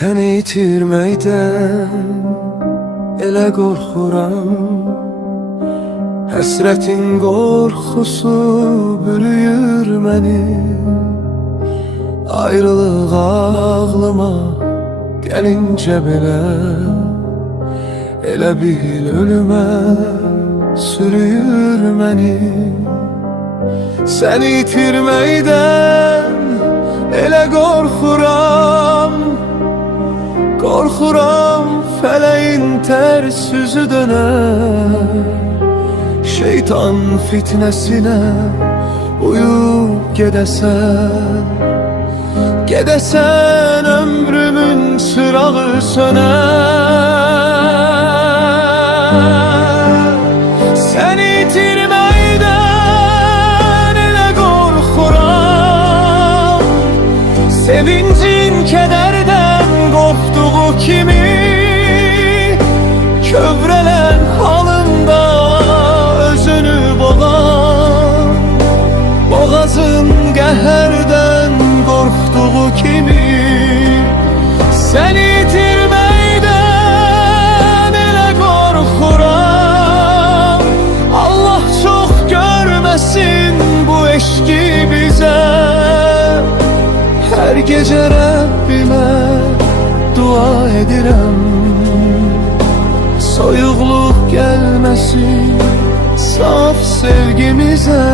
Səni itirməkdən elə qorxuram, həsrətin qorxusu bürüyür məni. Ayrılıq ağlıma gəlincə belə, elə bil ölümə sürüyür məni. Səni itirməkdən elə qorxuram, qorxuram fələyin tərs üzü dönər, şeytan fitnəsinə uyub gedəsən, gedəsən ömrümün çırağı sönər. Səni itirməkdən elə qorxuram, sevincin kədərdən qorxduğu kimi, kövrələn halında özünü boğan, boğazın qəhərdən qorxduğu kimi. Səni itirməkdən elə qorxuram, Allah çox görməsin bu eşqi bizə. Hər gecə Rəbbimə dua edirəm, soyuqluq gəlməsin saf sevgimizə.